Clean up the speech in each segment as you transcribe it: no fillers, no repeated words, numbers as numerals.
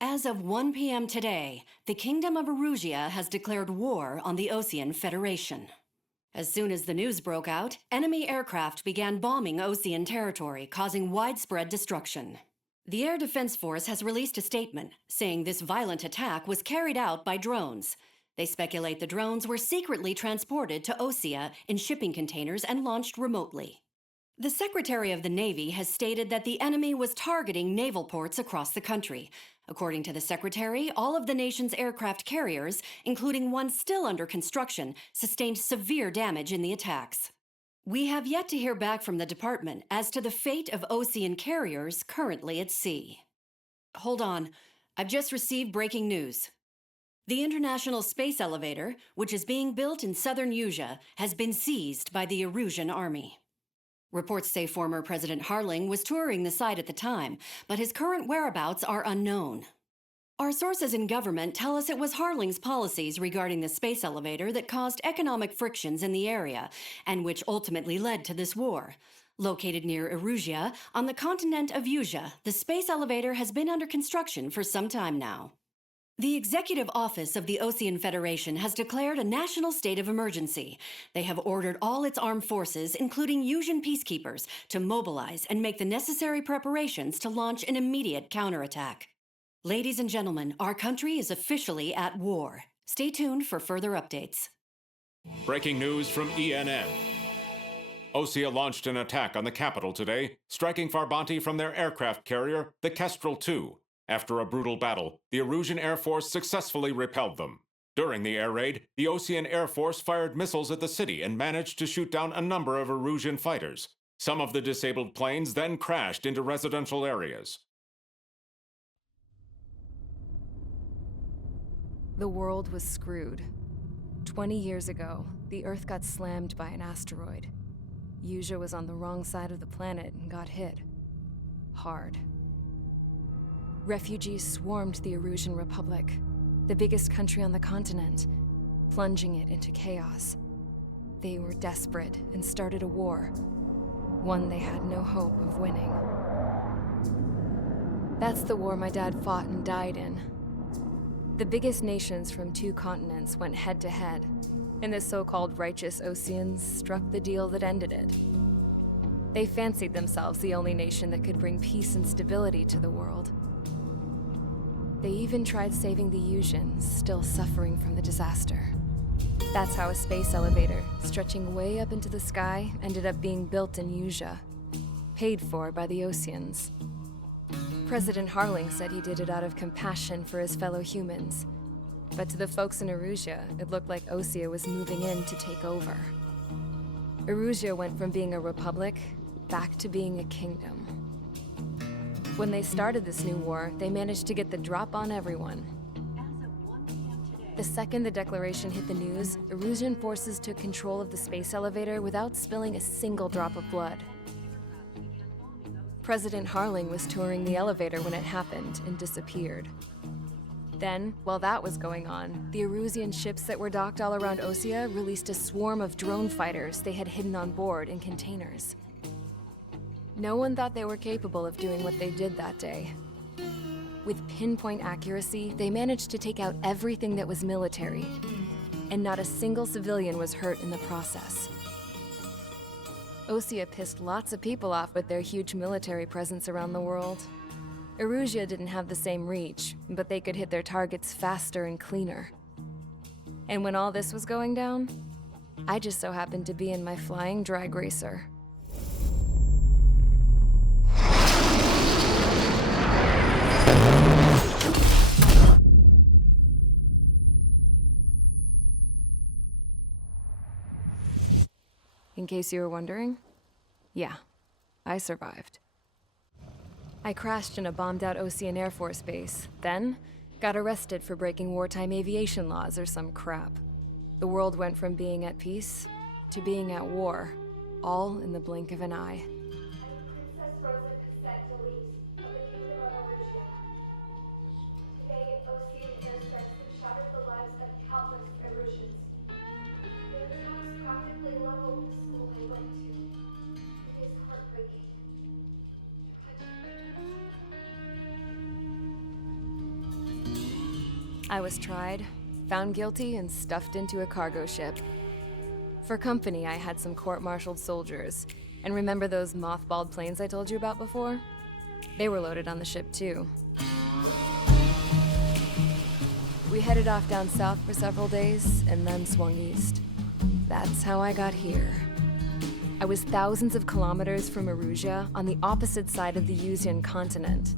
As of 1 p.m. today, the Kingdom of Erusia has declared war on the Osean Federation. As soon as the news broke out, enemy aircraft began bombing Osean territory, causing widespread destruction. The Air Defense Force has released a statement saying this violent attack was carried out by drones. They speculate the drones were secretly transported to Osea in shipping containers and launched remotely. The Secretary of the Navy has stated that the enemy was targeting naval ports across the country. According to the Secretary, all of the nation's aircraft carriers, including one still under construction, sustained severe damage in the attacks. We have yet to hear back from the department as to the fate of Osean carriers currently at sea. Hold on, I've just received breaking news. The International Space Elevator, which is being built in southern Usia, has been seized by the Erusian Army. Reports say former President Harling was touring the site at the time, but his current whereabouts are unknown. Our sources in government tell us it was Harling's policies regarding the space elevator that caused economic frictions in the area, and which ultimately led to this war. Located near Erusia, on the continent of Usia, the space elevator has been under construction for some time now. The Executive Office of the Osean Federation has declared a national state of emergency. They have ordered all its armed forces, including Usian peacekeepers, to mobilize and make the necessary preparations to launch an immediate counterattack. Ladies and gentlemen, our country is officially at war. Stay tuned for further updates. Breaking news from ENN. Osea launched an attack on the capital today, striking Farbanti from their aircraft carrier, the Kestrel II. After a brutal battle, the Erusian Air Force successfully repelled them. During the air raid, the Osean Air Force fired missiles at the city and managed to shoot down a number of Erusian fighters. Some of the disabled planes then crashed into residential areas. The world was screwed. 20 years ago, the Earth got slammed by an asteroid. Usia was on the wrong side of the planet and got hit. Hard. Refugees swarmed the Erusian Republic, the biggest country on the continent, plunging it into chaos. They were desperate and started a war, one they had no hope of winning. That's the war my dad fought and died in. The biggest nations from 2 continents went head-to-head, and the so-called righteous Oseans struck the deal that ended it. They fancied themselves the only nation that could bring peace and stability to the world. They even tried saving the Usians, still suffering from the disaster. That's how a space elevator, stretching way up into the sky, ended up being built in Usia, paid for by the Oseans. President Harling said he did it out of compassion for his fellow humans. But to the folks in Erusia, it looked like Osea was moving in to take over. Erusia went from being a republic back to being a kingdom. When they started this new war, they managed to get the drop on everyone. The second the declaration hit the news, Erusian forces took control of the space elevator without spilling a single drop of blood. President Harling was touring the elevator when it happened and disappeared. Then, while that was going on, the Erusian ships that were docked all around Osea released a swarm of drone fighters they had hidden on board in containers. No one thought they were capable of doing what they did that day. With pinpoint accuracy, they managed to take out everything that was military, and not a single civilian was hurt in the process. Osea pissed lots of people off with their huge military presence around the world. Erusia didn't have the same reach, but they could hit their targets faster and cleaner. And when all this was going down, I just so happened to be in my flying drag racer. In case you were wondering, yeah, I survived. I crashed in a bombed-out Osean Air Force base, then got arrested for breaking wartime aviation laws or some crap. The world went from being at peace to being at war, all in the blink of an eye. Today, Osean airstrikes have shattered the lives of countless Erusians. Their towers practically leveled the school I went to. It is heartbreaking. I was tried, found guilty, and stuffed into a cargo ship. For company, I had some court-martialed soldiers. And remember those mothballed planes I told you about before? They were loaded on the ship too. We headed off down south for several days, and then swung east. That's how I got here. I was thousands of kilometers from Erusia, on the opposite side of the Yuzian continent.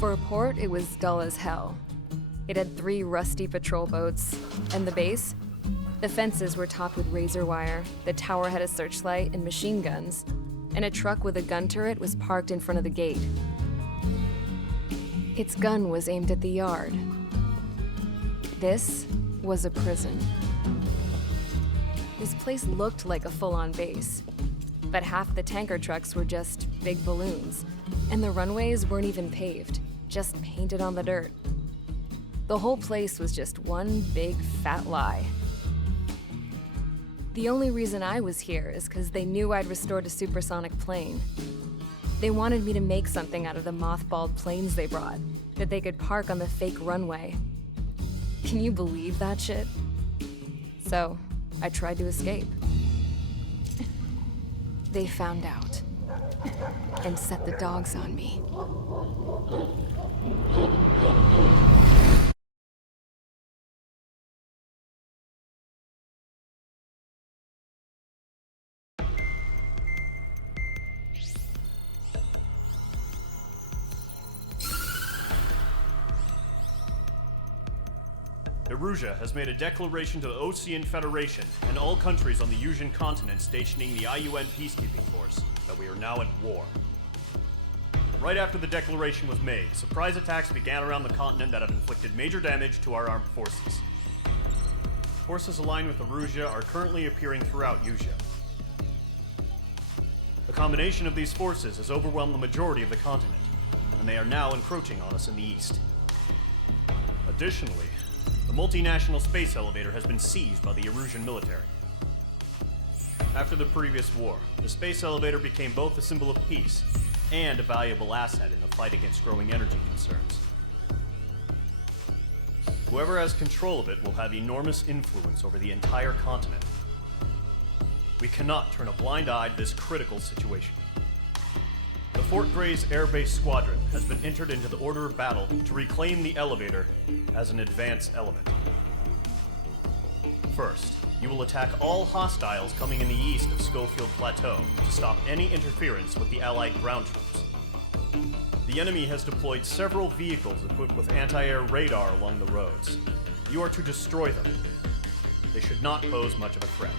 For a port, it was dull as hell. It had 3 rusty patrol boats, and the base? The fences were topped with razor wire, the tower had a searchlight and machine guns, and a truck with a gun turret was parked in front of the gate. Its gun was aimed at the yard. This was a prison. This place looked like a full-on base, but half the tanker trucks were just big balloons, and the runways weren't even paved, just painted on the dirt. The whole place was just one big fat lie. The only reason I was here is because they knew I'd restored a supersonic plane. They wanted me to make something out of the mothballed planes they brought, that they could park on the fake runway. Can you believe that shit? So, I tried to escape. They found out and set the dogs on me. Erusia has made a declaration to the Ocean Federation and all countries on the Yuzian continent stationing the IUN peacekeeping force that we are now at war. Right after the declaration was made, surprise attacks began around the continent that have inflicted major damage to our armed forces. Forces aligned with Erusia are currently appearing throughout Yusia. The combination of these forces has overwhelmed the majority of the continent, and they are now encroaching on us in the east. Additionally, the multinational space elevator has been seized by the Erusian military. After the previous war, the space elevator became both a symbol of peace and a valuable asset in the fight against growing energy concerns. Whoever has control of it will have enormous influence over the entire continent. We cannot turn a blind eye to this critical situation. The Fort Gray's Air Base Squadron has been entered into the order of battle to reclaim the elevator as an advance element. First, you will attack all hostiles coming in the east of Schofield Plateau to stop any interference with the Allied ground troops. The enemy has deployed several vehicles equipped with anti-air radar along the roads. You are to destroy them. They should not pose much of a threat.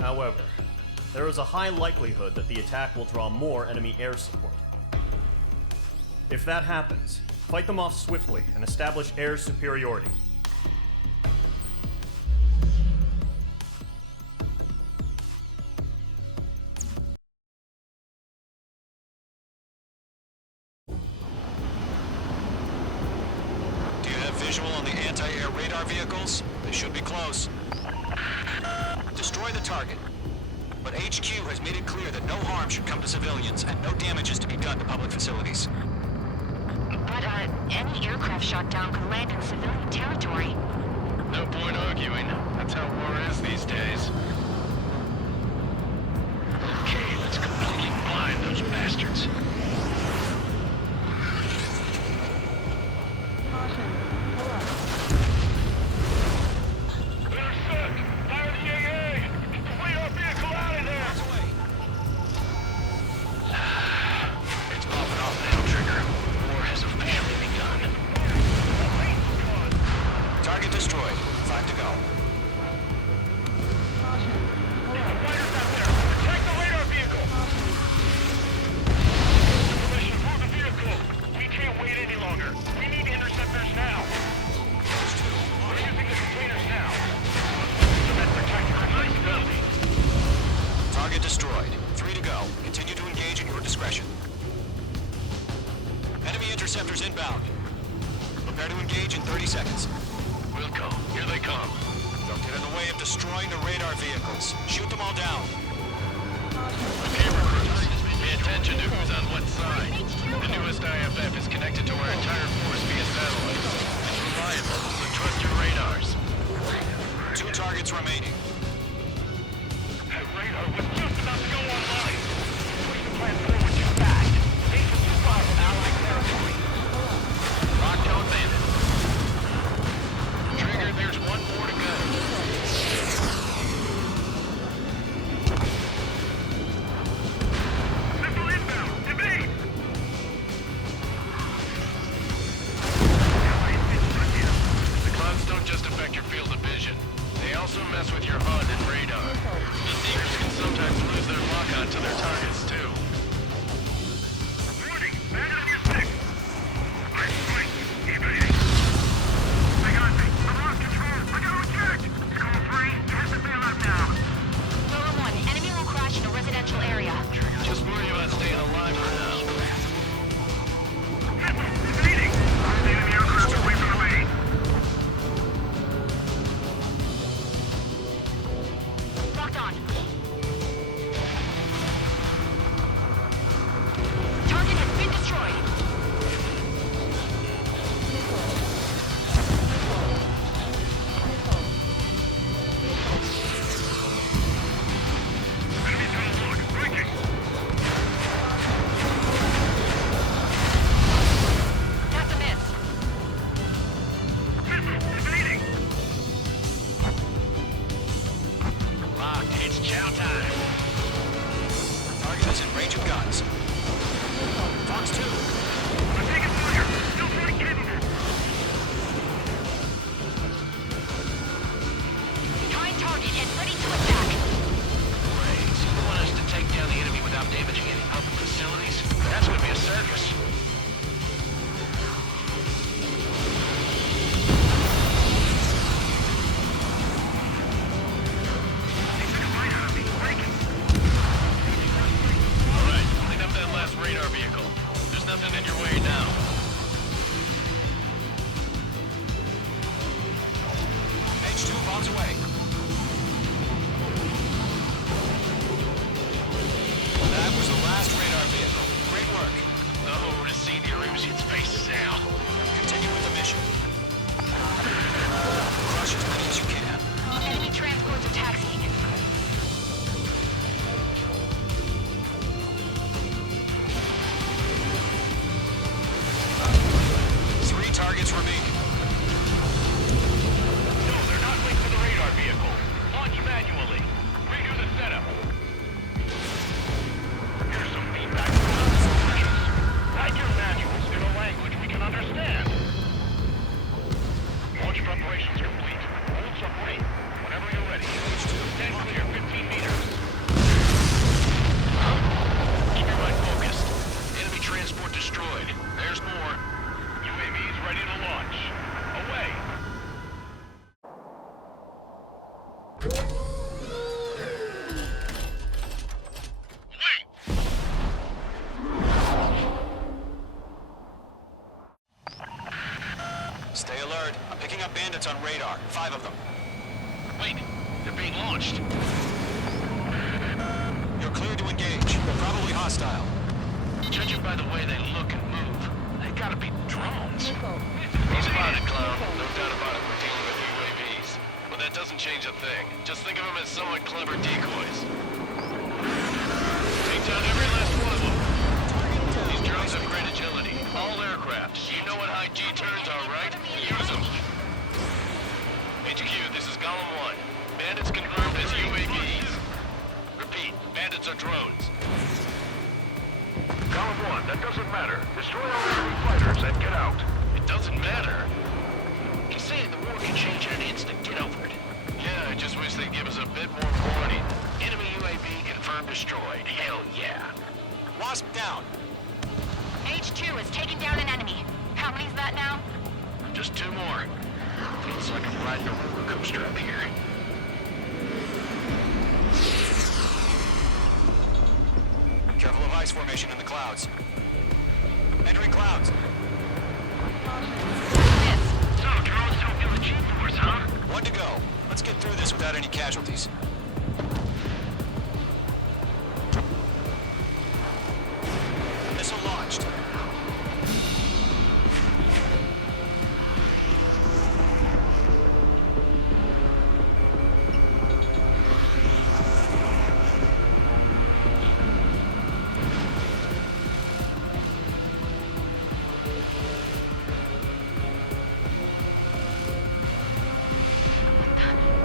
However, there is a high likelihood that the attack will draw more enemy air support. If that happens, fight them off swiftly and establish air superiority. Do you have visual on the anti-air radar vehicles? They should be close. Destroy the target. But HQ has made it clear that no harm should come to civilians and no damage is to be done to public facilities. But, any aircraft shot down could land in civilian territory. No point arguing. That's how war is these days. Okay, let's completely blind those bastards. Intercept! Fire the AA! Flee our vehicle out of there! It's popping off now, Trigger. War has officially begun. Target destroyed. 5 to go. Fighters out there! Attack the radar vehicle! Permission to move the vehicle! We can't wait any longer. We need interceptors now! We're using the containers now. So that protects our nice building. Target destroyed. 3 to go. Continue to engage at your discretion. Enemy interceptors inbound. Prepare to engage in 30 seconds. We'll go. Here they come. Don't get in the way of destroying the radar vehicles. Shoot them all down. Camera crews, pay attention to who's on what side. The newest IFF is connected to our entire force via satellite. close with your HUD and radar. The Seekers can sometimes lose their lock-on to their targets, too. Warning! Bandit on your stick! I'm right. Evading. They got me. I lost control. I gotta eject! Call 3. You have to bail out now. Rover 1, enemy will crash in a residential area. Just worry about staying alive for now. Evading! The enemy aircraft away from the main. Locked on. Target has been destroyed. Enemy tunnel lock. Breaking. That's a miss. Missile. Evading. Locked. It's chow time. Target is in range of guns. Fox 2. I'm taking fire. Still flight capable. Behind target and ready to attack. Great. You want us to take down the enemy without damaging any public facilities? That's gonna be a circus. All right, clean up that last radar vehicle. There's nothing in your way now. H2 bombs away. That was the last radar vehicle. Great work. Oh, to see the Erusian spaces now. Continue with the mission. Crush as many as you can. Enemy transports are taxiing. Three targets remaining. No, they're not linked to the radar vehicle. Launch manually. Redo the setup. Here's some feedback from other solutions. Write your manuals in a language we can understand. Launch preparations complete. Hold submarine. Whenever you're ready. Stand clear 15 meters. Keep your mind focused. Enemy transport destroyed. There's more. UAVs ready to launch. Away. Stay alert. I'm picking up bandits on radar. 5 of them. Wait, they're being launched. You're clear to engage. They're probably hostile. Judging by the way they look and move, they gotta be drones. He's spotted, Clown. No doubt about it. We're dealing with UAVs. But that doesn't change a thing. Just think of them as somewhat clever decoys. Take down every last one of them. These drones have great agility. All aircraft. You know what high G-turns are, right? Use them. HQ, this is Golem 1. Bandits confirmed as UAVs. Repeat, bandits are drones. Golem 1, that doesn't matter. Destroy all enemy fighters and get out. It doesn't matter? He's saying the war can change in an instant. Get over it. Yeah, I just wish they'd give us a bit more warning. Enemy UAV confirmed destroyed. Hell yeah. Wasp down. H2 has taken down an enemy. How many's that now? Just 2 more. Feels like I'm riding a roller coaster up here. Careful of ice formation in the clouds. Entering clouds. Miss. So, drones don't feel the G-force, huh? 1 to go. Let's get through this without any casualties. Missile launched.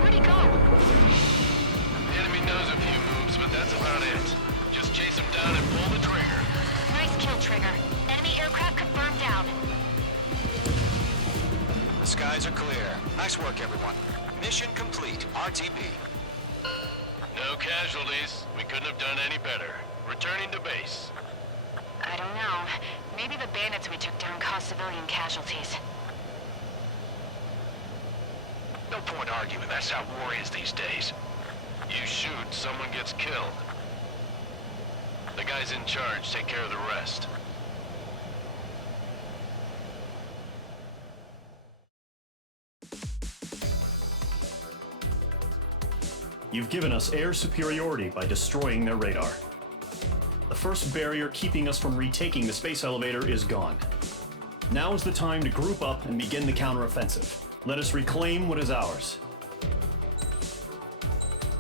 Where'd he go? The enemy knows a few moves, but that's about it. Just chase him down and pull the trigger. Nice kill, Trigger. Enemy aircraft confirmed down. The skies are clear. Nice work, everyone. Mission complete. RTB. No casualties. We couldn't have done any better. Returning to base. I don't know. Maybe the bandits we took down caused civilian casualties. No point arguing. That's how war is these days. You shoot, someone gets killed. The guys in charge take care of the rest. You've given us air superiority by destroying their radar. The first barrier keeping us from retaking the space elevator is gone. Now is the time to group up and begin the counteroffensive. Let us reclaim what is ours.